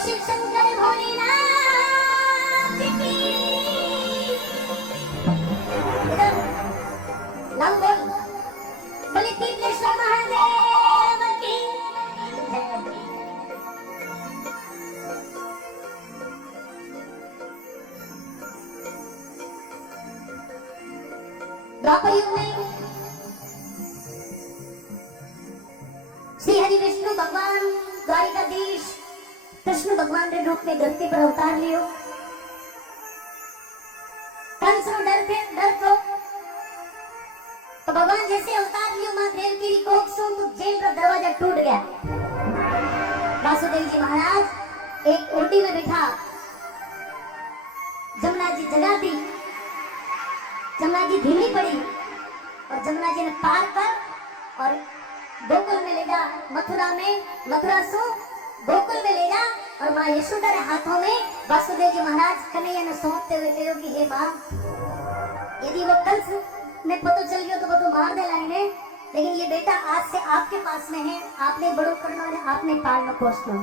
शिव शंकर भोलेनाथ की लंबोल बोले तीर्थेश्वर महादेव की द्वापर युग में श्री हरि विष्णु भगवान द्वारिकाधीश कृष्ण भगवान के रूप में धरती पर अवतार लियो। कंस रो डर को तो भगवान जैसे अवतार लियो मां देवकी री कोख सो तो जेल का दरवाजा टूट गया। वासुदेव जी महाराज एक ओटी में बैठा जमुना जी जगा दी। जमुना जी धीमी पड़ी और जमुना जी ने पार कर और गोकुल में ले जा। मथुरा सो गोकुल में ले जा और माँ यशोदा के हाथों में वासुदेव जी महाराज कन्हैया ने सौंपते हुए कहो कि हे माँ, यदि वो कंस ने पता चल गया तो वो तो मार दे लाइने, लेकिन ये बेटा आज से आपके पास में है, आपने बड़ो करना और आपने पालना पोषना।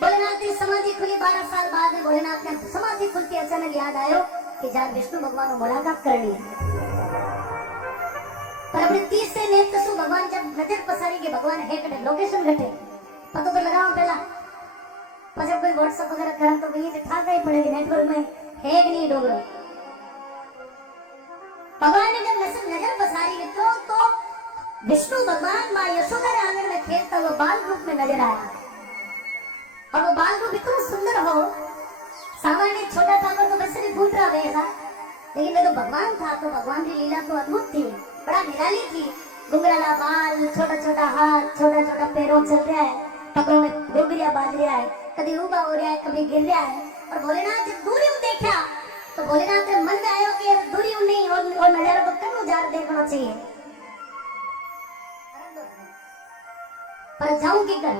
भोलेनाथ की समाधि खुली 12 साल बाद में भोलेनाथ ने समाधि खुलती अचानक याद आयो कि जार विष्णु भगवान को मुलाकात करनी है। पर अपने 30 से नेत्र सु भगवान जब नजर पसारी के भगवान है कटे लोकेशन घटे पता तो लगाओ पहला पर जब कोई व्हाट्सएप वगैरह करा तो ये तो ठाका ही पड़ेगी नेटवर्क में है कि नहीं डोगरो। भगवान ने जब नजर पसारी तो विष्णु भगवान माँ यशोदा के आंगन में खेलता हुआ बाल रूप में नजर आया और वो बाल रूप इतना सुंदर हो, सामान्य छोटा ठाकुर तो वैसे भी फूट रहा वैसा, लेकिन वो तो भगवान था तो भगवान की लीला तो अद्भुत थी, बड़ा निराली थी। घुंघराला बाल, छोटा छोटा हाथ, छोटा छोटा पैरों चल रहा है, पकड़ों में घुंघरिया बाज रहा है, कभी ऊबा हो रहा है, कभी गिर रहा है। और भोलेनाथ जब दूरी देखा तो भोलेनाथ के मन में आयो कि दूरी नहीं और नजारा तो कम उजार देखना चाहिए। पर जाऊं की कर,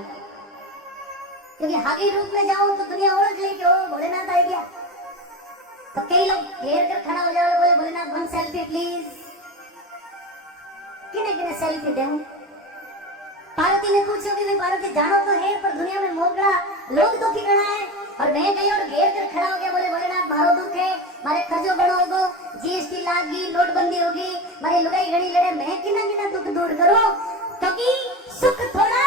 क्योंकि हागी रूप में जाऊं तो दुनिया ओढ़ ले कि ओ भोलेनाथ आ गया। तो कई लोग घेर कर खड़ा हो जाओ, बोले भोलेनाथ वन सेल्फी प्लीज। किने किने सेल्फी देऊं? पार्वती ने पूछो कि पार्वती जानो तो है पर दुनिया में मोगरा लोग दुखी गणा है और मैं गई और घेर कर खड़ा हो गया। बोले भोलेनाथ मारो दुख है, मारे खर्चो बड़ो होगो, जीएसटी लागी, नोटबंदी होगी, मारी लुगाई घड़ी लड़े, मैं किना किना दुख दूर करो, क्योंकि सुख थोड़ा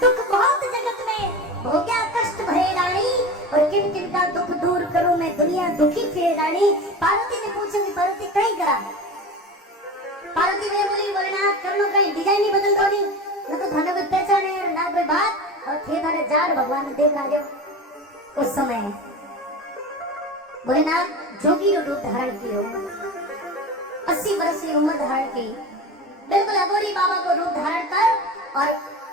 दुख बहुत जगत में हो गया कष्ट भरे रानी और किन किन का दुख दूर करूं मैं दुनिया दुखी फिरे रानी। पार्वती ने पूछा कि पार्वती कहीं करा? पार्वती ने बोली भोलेनाथ करनो कहीं डिजाइन ही बदल दो नहीं, न तो थाने कोई पहचाने ना कोई बात और थे थारे जार भगवान ने देखा जो उस समय भोलेनाथ जोगी रूप धारण किया, 80 वर्ष की उम्र धारण की, बिल्कुल अघोरी बाबा को रूप धारण कर और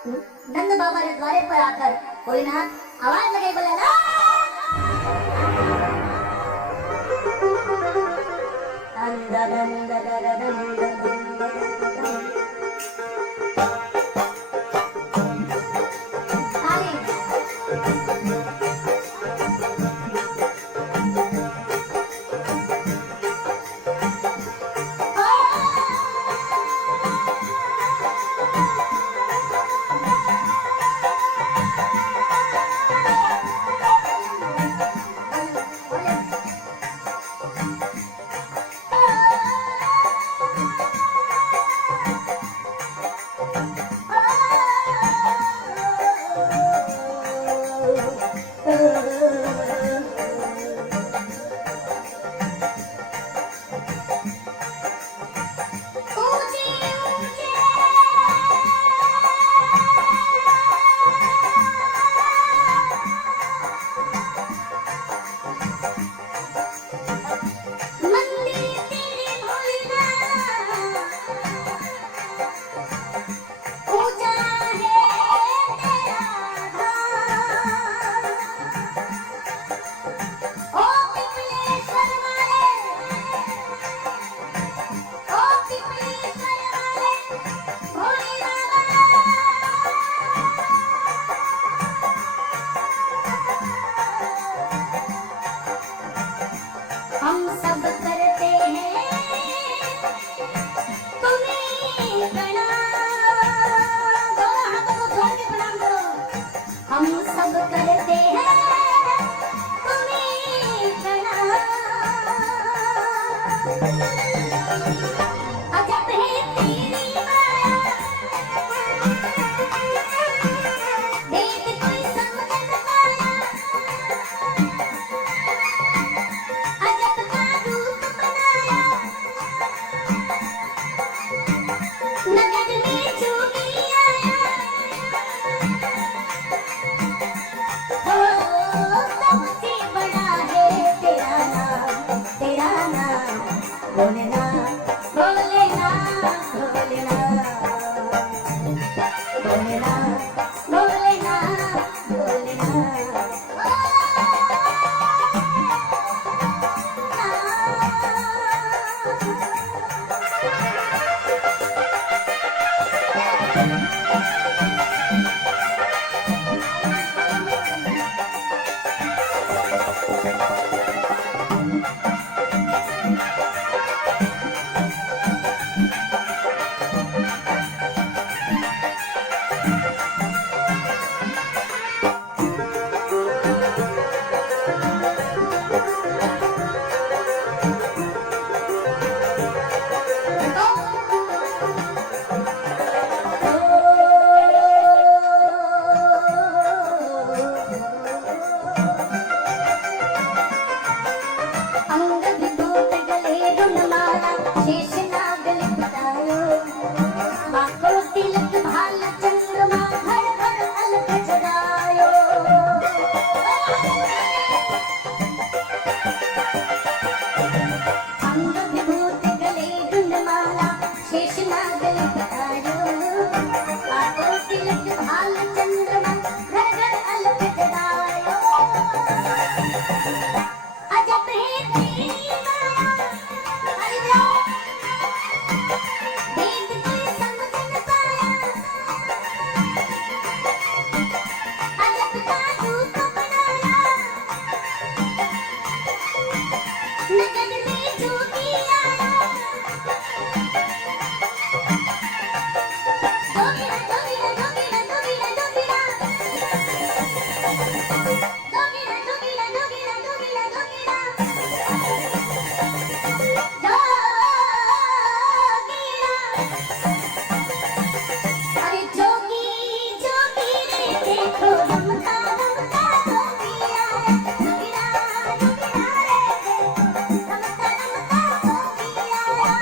नंद बाबा ने द्वारे पर आकर भोलेनाथ आवाज लगाई, बोला अजब है तेरी माया, देख कोई समझ न पाया, अजब का रूप बनाया, नगद में जोगी आया, ओ सबसे बड़ा है तेरा नाम, तेरा नाम भोलेनाथ, भोलेनाथ, भोलेनाथ, भोलेनाथ, भोलेनाथ, भोलेनाथ। अंग विभूत गले रुणमाला, शेषनाग लिपटायो, बाको तिलक भाल चंद्रमा, घर घर अलख जगायो। अंग विभूत गले रुणमाला, शेषनाग लिपटायो, बाको तिलक भाल चंद्रमा, घर घर अलख जगायो। अजब है तेरी माया, अरे जाओ, देख कोई समझ न पाया, अजब का रूप बनाया, नगद में जोगी आया, जोगीरा जोगीरा जोगीरा जोगीरा जोगीरा, जोगीरा जोगीरा जोगीरा जोगीरा जोगीरा, अरे जोगी जोगी रे देखो रमता रमता जोगी आया, जोगीरा जोगीरा रे देखो रमता रमता जोगी आया।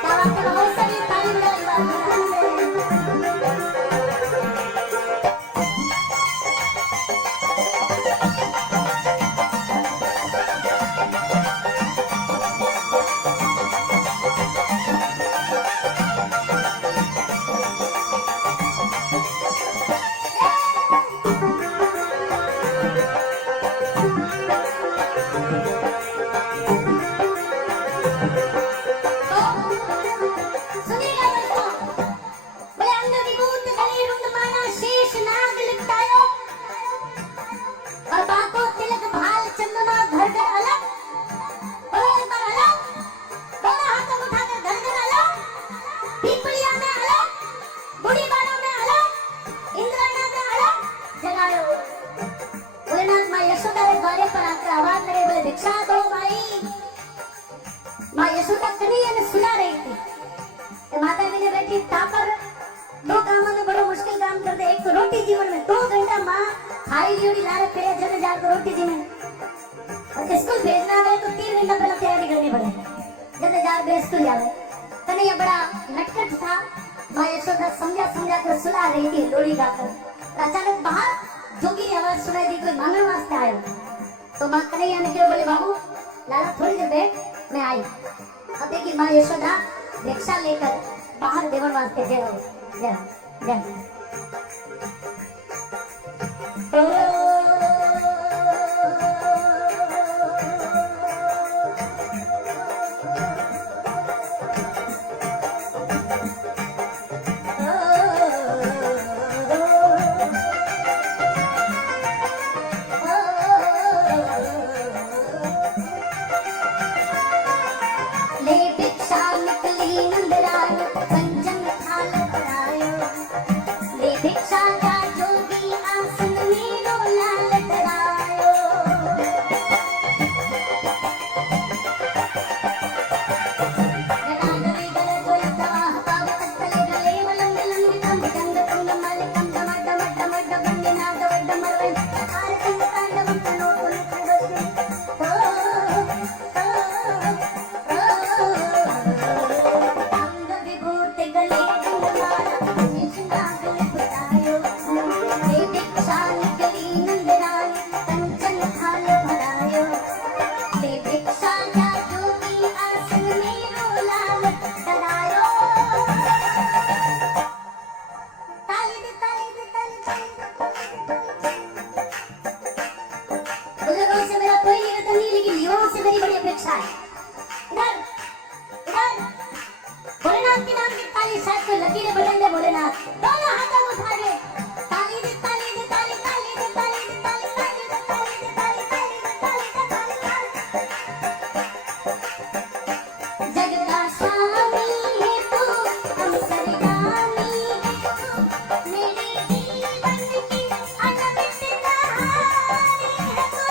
क्या बात है, बहुत सारी ताली बजाई बात है। सुनिएगा दोस्तों, बोले अंग विभूत गले रुंडमाला, शेष नाग लिपटायो, और बाको तिलक भाल चंद्रमा, घर घर अलग, बोलो एक बार अलग, दोनों हाथों को उठाकर घर घर अलग, पीपलिया में अलग, बूढ़ी बालों में अलग, इंद्रायण में अलग जगायो। भोलेनाथ माँ यशोदा के द्वारे पर आकर आवाज लगे, बोले भिक्षा दो भाई। माँ यशोदा कन्हैया ने सुना रही थी, माता जी ने बेटी तापर दो कामों में बड़ो मुश्किल काम कर दे, एक तो रोटी जीवन में 2 घंटा माँ खाई जोड़ी ला रहे फिर जगह जाकर रोटी जी में, और स्कूल भेजना है तो 3 घंटा पहले तैयारी करनी पड़े, जल्दी जार स्कूल जावे। कन्हैया बड़ा नटखट था, माँ यशोदा समझा समझा कर सुला रही थी लोरी गाकर। अचानक बाहर जोगी की आवाज सुनाई दी, कोई मांगने वास्ते आयो। तो माँ कन्हैया ने कहा, बोले बाबू लाला थोड़ी देर बैठ, मैं आई। अब देखिए माँ यशोदा भिक्षा लेकर बाहर देवन वास्ते गए। ले भिक्षा निकली नंदराय, पंचम थाल परायो, दोनों हाथों को उठा के ताली दे ताली दे ताली ताली दे ताली दे ताली ताली दे ताली दे ताली ताली दे ताली दे ताली जग का स्वामी है तू अंतर्यामी है तू मेरे जीवन की अनमित कहानी है तू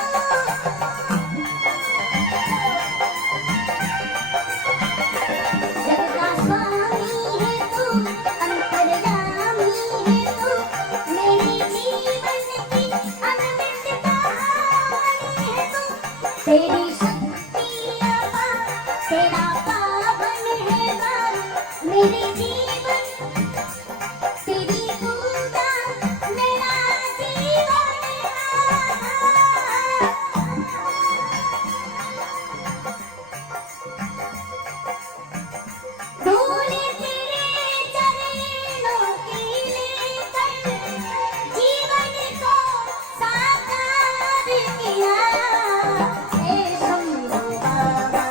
जग का स्वामी है तू अंतर्यामी है तू मेरे जीवन की अनमित कहानी है तू तेरी शक्ति अपार तेरा पावन है नाम मेरे जीवन तेरी पूजा मेरा जीवन धूल तेरे चरणों की लेकर जीवन को साकार किया हे शंभू बाबा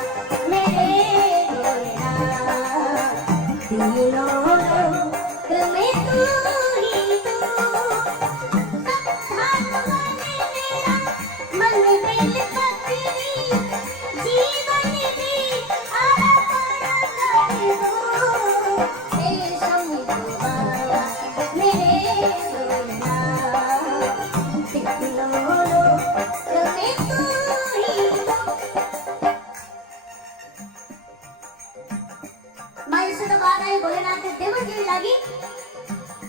मेरे भोलेनाथ तीनों लोक में तू ही तू भगवान मेरा मन दिल पत्री जीवन भी अर्पण कर दूं हे शंभू बाबा मेरे भोलेनाथ तीनों लोक में तू ही तू माई से तो बात आई भोलेनाथ के दिल में कीड़ी लगी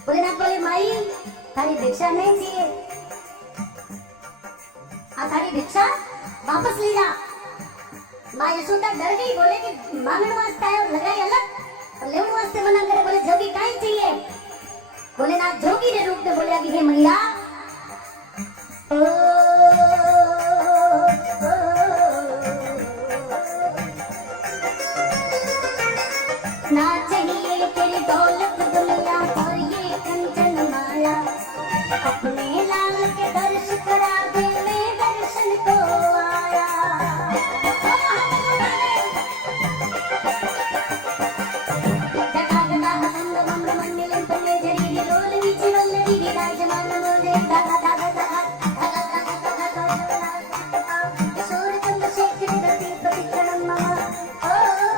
भोलेनाथ बोले माई थारी भिक्षा नहीं चाहिए थारी भिक्षा वापस ले जा माँ यशोदा डर गई बोले कि मांगण वास्ते आए और लगाई अलग और लेवण वास्ते मना करे बोले जोगी काई चाहिए भोलेनाथ जोगी रे रूप में बोले कि हे मैया ओ, ना चाहिए तेरी दौलत दुनिया और ये कंचन माया अपने लाल के दर्श करा दे मैं दर्शन को आया जगा गदा हसंग मम्र मंडलम पन्ने जरी लोल नीचे वल्लरी विराजमान मोरे दादा दादा दादा किशोर चंद्रशेखर रति प्रतिक्षणम मम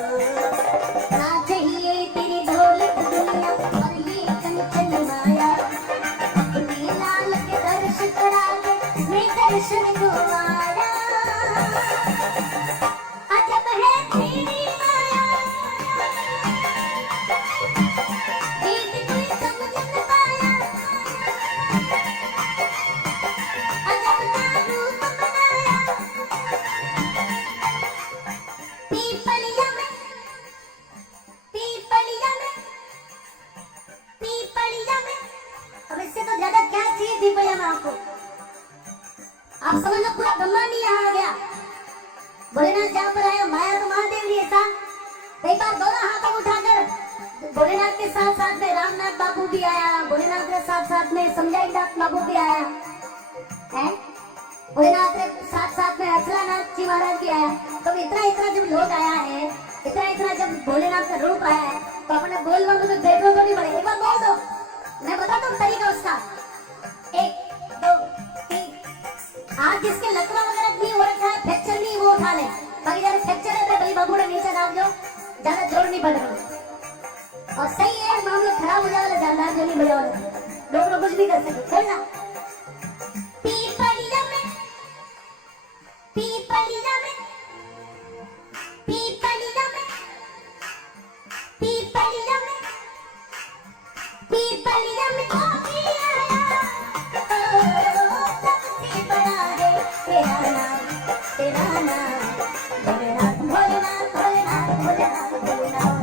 ना चाहिए तेरी दौलत दुनिया और ये कंचन माया अपने लाल के दर्श करा दे मैं दर्शन को आया अजब है तेरी माया वेद कोई समझ न पाया अजब का रूप बनाया पीपलिया में पीपलिया में पीपलिया में अब इससे तो ज्यादा क्या चाहिए पीपलिया में आपको आप समझ लो पूरा ब्रह्मांड ही यहाँ आ गया भोलेनाथ जहाँ पर आए माया तो महादेव जी ऐसा एक बार दोनों हाथों को उठाकर भोलेनाथ के साथ साथ में रामनाथ बाबू भी आया भोलेनाथ के साथ साथ में संजयनाथ बाबू भी आया है भोलेनाथ के साथ साथ में अचलानाथ जी महाराज भी आया तो इतना इतना जब लोग आया है इतना इतना जब भोलेनाथ का रूप आया है तो अपने बोलवा में तो देखो तो नहीं पड़े एक बार बोल दो मैं बताता हूँ तरीका उसका 1 2 3 आज जिसके लकवा वगैरह नहीं हो रखा है फ्रैक्चर नहीं वो उठा ले बाकी जरा फ्रैक्चर है तो भाई बाबू ने नीचे डाल दो ज्यादा जोर नहीं पड़ रहा और सही है मामला खराब हो जाएगा ज्यादा जो नहीं बजा डॉक्टर कुछ भी कर सके खोलना पीपलिया में पीपलिया में पीपलिया में पीपलिया में पीपलिया में कॉफी आया सबसे बड़ा है तेरा नाम भोलेनाथ भोलेनाथ भोलेनाथ भोलेनाथ भोलेनाथ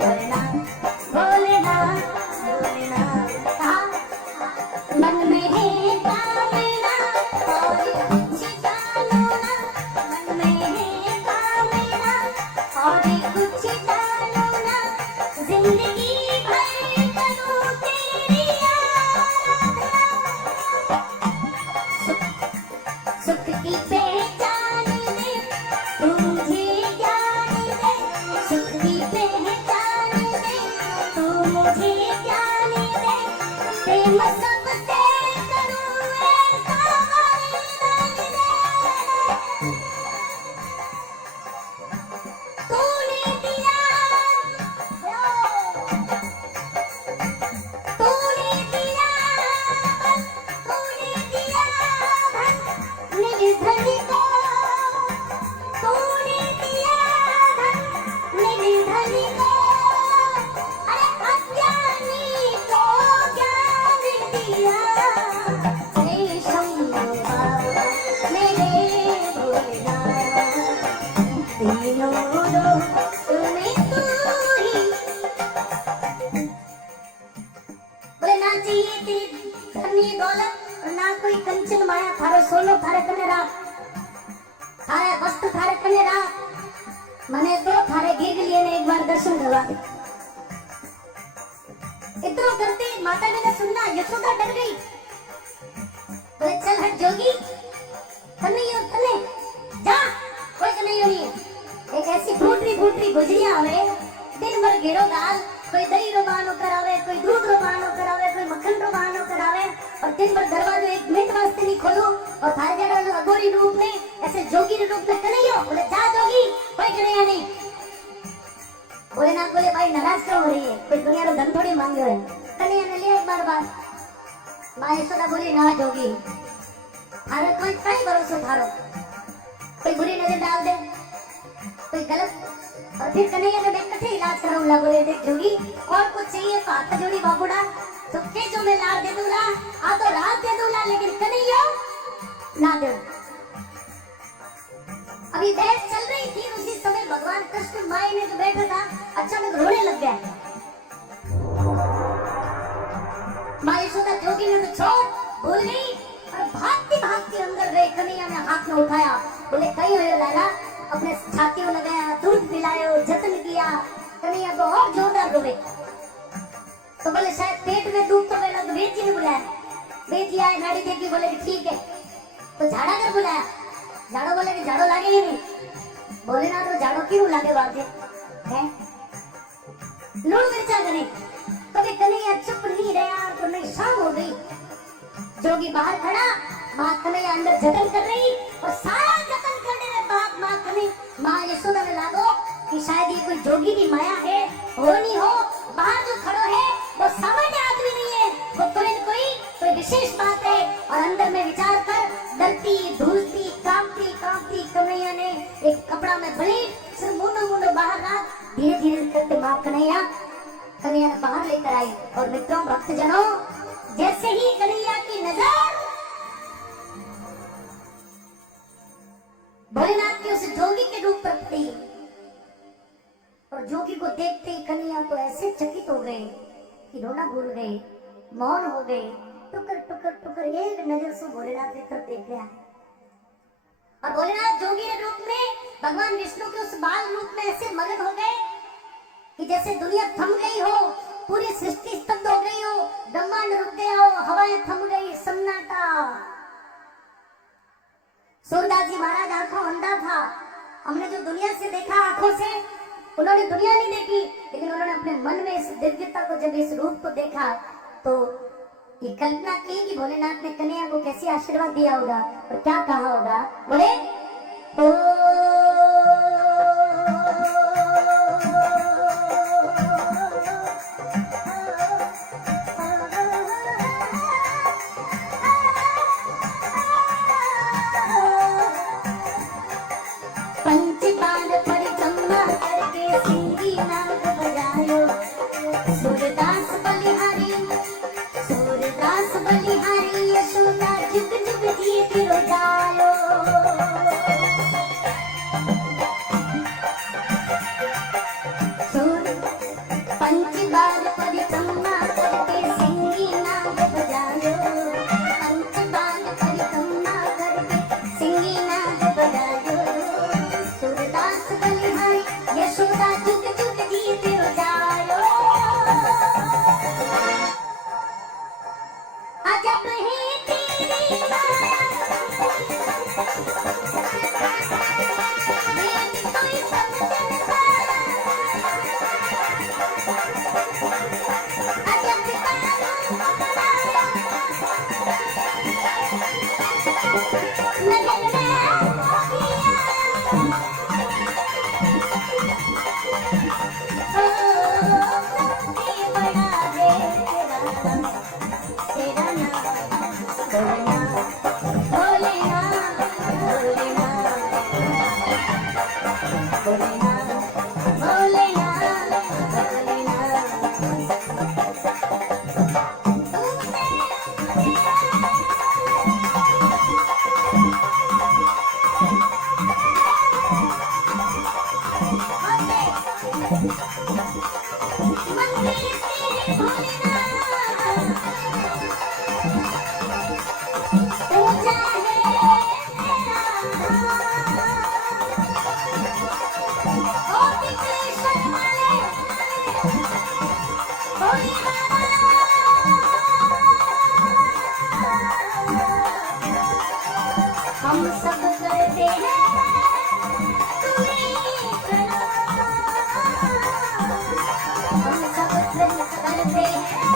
भोलेनाथ भोलेनाथ भोलेनाथ कहा मन में है कामना और कुछ जानो ना मन में है कामना और कुछ जानो ना जिंदगी भर करूं तेरी आराधना सुख की पहचान में तुझे ज्ञान दे प्रेम सबसे करूं ऐसा वरदान दे। तूने दिया, तूने दिया, तूने दिया धन निर्धन को, तूने दिया धन निर्धन को, अरे अज्ञानी को ज्ञान दिया। हे शंभो बाबा मेरे भोलेनाथ, तीनों लोक में तू ही। बोले ना चाहिए तेरी धन दौलत और ना कोई कंचन माया, थारो सोनो थारे कने राख, थारे वस्तु थारे कने राख, मने तो थारे गिर लिए ने एक बार दर्शन करवा दे। इतना करते माता ने सुनना, यशोदा डर गई। बोले चल हट जोगी, कन्हैया तने जा, कोई कन्हैया नहीं है। एक ऐसी फूटरी गुजरिया आवे, दिन भर घेरो दाल, कोई दही रो बहानो करावे, कोई दूध रो बहानो करावे, कोई मक्खन रो बहानो करावे, और दिन भर दरवाजो एक मिनट वास्ते नहीं खोलो, और थारे जड़ा अगोरी रूप में ऐसे जोगी रे रूप में कन्हैया। बोले जा जोगी, कोई कन्हैया नहीं। भोलेनाथ बोले भाई नाराज क्यों हो रही है, कोई दुनिया रो धन थोड़ी मांग्यो है। कन्हैया ने लिया एक बार बात। मां यशोदा बोली ना जोगी, थारे कोई कई भरोसो थारो, कोई बुरी नजर डाल दे, कोई गलत। और फिर कन्हैया ने मैं कठे इलाज कराऊंगा। बोले देख जोगी, और कुछ चाहिए तो हाथ जोड़ी बाबूड़ा, तो के जो मैं लाड़ दे दूंगा, आ तो रात दे दूंगा, लेकिन कन्हैया ना दे। अभी बहस चल रही थी, उसी समय भगवान कृष्ण माई ने जो बैठा था अचानक रोने लग गया। माँ यशोदा जोगी ने तो छोड़ भूल गई और भागती भागती अंदर गई। कन्हैया ने हाथ में उठाया, बोले कहीं हो लाला, अपने छाती में लगाया, दूध पिलायो, जतन किया। कन्हैया तो और जोरदार रोवे। तो बोले शायद पेट में दुख तो मेरा, तो बेटी ने बुलाया, बेटी आए, नाड़ी देखी, बोले कि ठीक है। तो झाड़ा कर बुलाया, झाड़ो बोले कि झाड़ो लागे ही नहीं। बोले ना तो झाड़ो क्यों लागे बाबू हैं, लूण मिर्चा करे। कभी कन्हैया चुप नहीं रहा, तो नहीं शाम हो गई। जोगी बाहर खड़ा, माँ कन्हैया अंदर जतन कर रही, और सारा जतन करने के बाद माँ यशोदा ने लागो कि शायद ये कोई जोगी की माया है, हो नहीं हो। बाहर जो खड़ो है वो सामान्य आदमी नहीं है, वो कोई विशेष बात है। और अंदर में विचार कर डरती, धूलती, कांपती कन्हैया ने एक कपड़ा में भले सिर मुंडो बाहर रख, धीरे धीरे करके माँ कन्हैया ने बाहर लेकर आई। और मित्रों, भक्तजनों, जैसे ही कन्हैया की नजर भोलेनाथ के उस जोगी के रूप पर पड़ी, और जोगी को देखते ही कन्हैया तो ऐसे चकित हो गए कि रोना भूल गए, मौन हो गए। टुकर एक नजर से भोलेनाथ की तरफ देख लिया। और भोलेनाथ जोगी के रूप में भगवान विष्णु के उस बाल रूप में ऐसे मगन हो गए कि जैसे दुनिया थम गई हो, पूरी सृष्टि स्तब्ध हो गई हो, ब्रह्मांड रुक गया हो, हवाएं थम गई, सन्नाटा। सूरदास जी महाराज आंखों अंधा था, हमने जो दुनिया से देखा आंखों से, उन्होंने दुनिया नहीं देखी, लेकिन उन्होंने अपने मन में इस दिव्यता को, जब इस रूप को देखा, तो ये कल्पना की कि भोलेनाथ ने कन्हैया को कैसे आशीर्वाद दिया होगा और क्या कहा होगा। बोले पंचपाल परिक्रमा करके सिंगी नाग बजायो, सूरदास बलिहारी यशोदा जुग जुग दिए तिरो जायो। पंचबार परिक्रमा करके सिंगी नाग बजायो, पंचबार परिक्रमा करके सिंगी नाग बजायो, सूरदास बलिहारी यशोदा जुग जुग दिए तिरो जायो। अजब है तेरी माया, कोई समझ न पाया, अजब तारू बनाया। नजर में ओ, सबसे बड़ा है तेरा नाम भोलेनाथ भोलेनाथ भोलेनाथ भोलेनाथ मंदिर तेरे भोलेनाथ पूजा है तेरा ओ विश्वेश्वर वाले भोले हम सब करते हैं तुम्हें प्रणाम हम सब करते हैं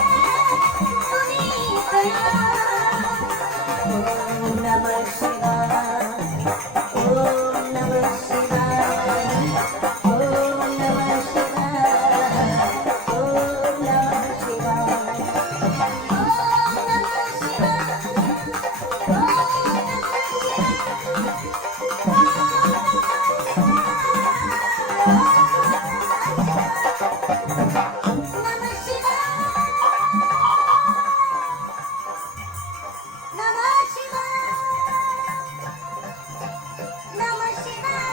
तुम्हें प्रणाम ओम नमः शिवाय ओम नमः शिवाय ओम नमः शिवाय ओम नमः शिवाय ओम नमः शिवाय नमः शिवाय नमः शिवाय नमः शिवाय